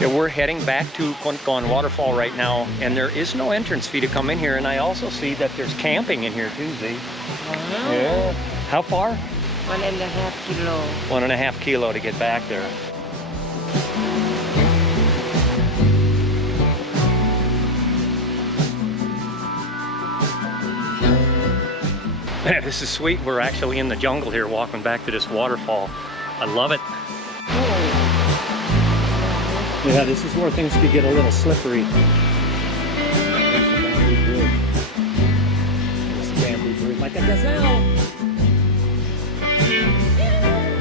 Yeah, we're heading back to Khun Korn Waterfall right now, and there is no entrance fee to come in here. And I also see that there's camping in here too, Z. Wow. Yeah. How far? 1.5 kilo. 1.5 kilo to get back there. Man, this is sweet. We're actually in the jungle here, walking back to this waterfall. I love it. Yeah, this is where things could get a little slippery. This bamboo bridge, like a gazelle.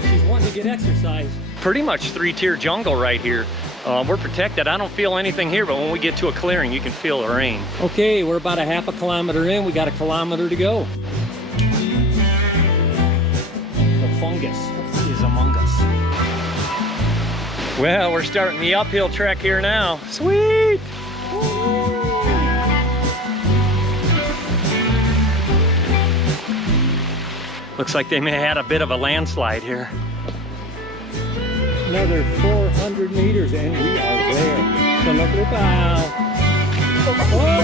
She's wanting to get exercise. Pretty much 3-tier jungle right here. We're protected. I don't feel anything here, but when we get to a clearing, you can feel the rain. Okay, we're about a half a kilometer in. We got a kilometer to go. The fungus is among us. Well, we're starting the uphill trek here now. Sweet! Looks like they may have had a bit of a landslide here. Another 400 meters and we are there. Oh!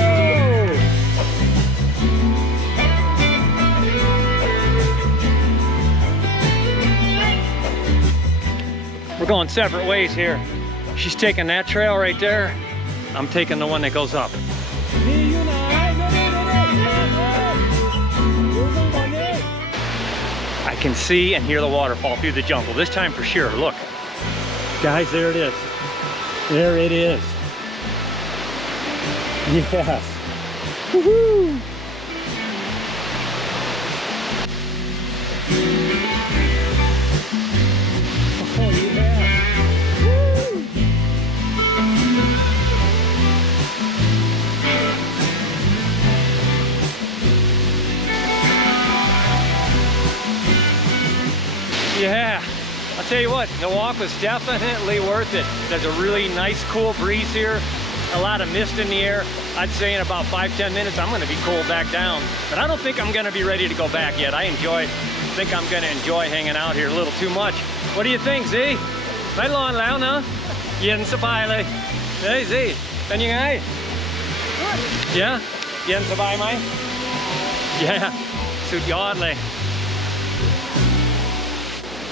We're going separate ways here. She's taking that trail right there. I'm taking the one that goes up. I can see and hear the waterfall through the jungle, this time for sure. Look. Guys, there it is. There it is. Yes. Woohoo! Oh, yeah. Woo! Yeah. I'll tell you what, the walk was definitely worth it. There's a really nice cool breeze here, a lot of mist in the air. I'd say in about 5-10 minutes I'm gonna be cooled back down. But I don't think I'm gonna be ready to go back yet. I think I'm gonna enjoy hanging out here a little too much. What do you think, Z? ไม่ร้อนแล้วเนอะเย็นสบายเลยเฮ้ย Z เป็นยังไง Yeah เย็นสบายไหม Yeah สุดยอดเลย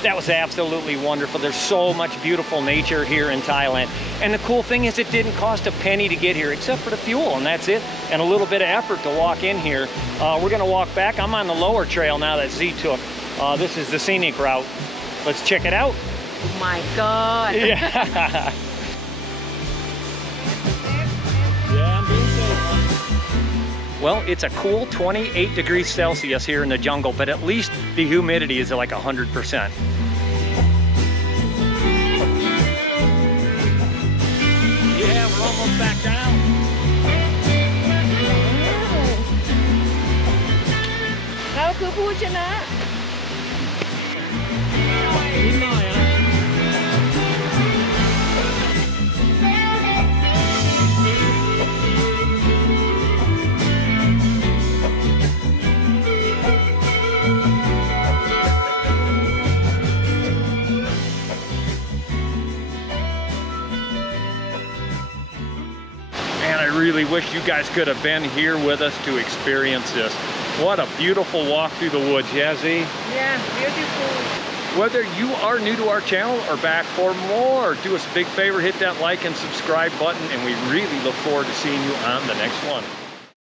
That was absolutely wonderful. There's so much beautiful nature here in Thailand. And the cool thing is it didn't cost a penny to get here except for the fuel, and that's it. And a little bit of effort to walk in here. We're gonna walk back. I'm on the lower trail now that Z took. This is the scenic route. Let's check it out. Oh my God. Yeah. Yeah, I'm being safe. Well, it's a cool 28 degrees Celsius here in the jungle, but at least the humidity is like 100%. Yeah, we're almost back down.เราคือผู้ชนะ นิดหน่อยอะ I really wish you guys could have been here with us to experience this. What a beautiful walk through the woods, yeah, Z? Yeah, beautiful. Whether you are new to our channel or back for more, do us a big favor, hit that like and subscribe button, and we really look forward to seeing you on the next one.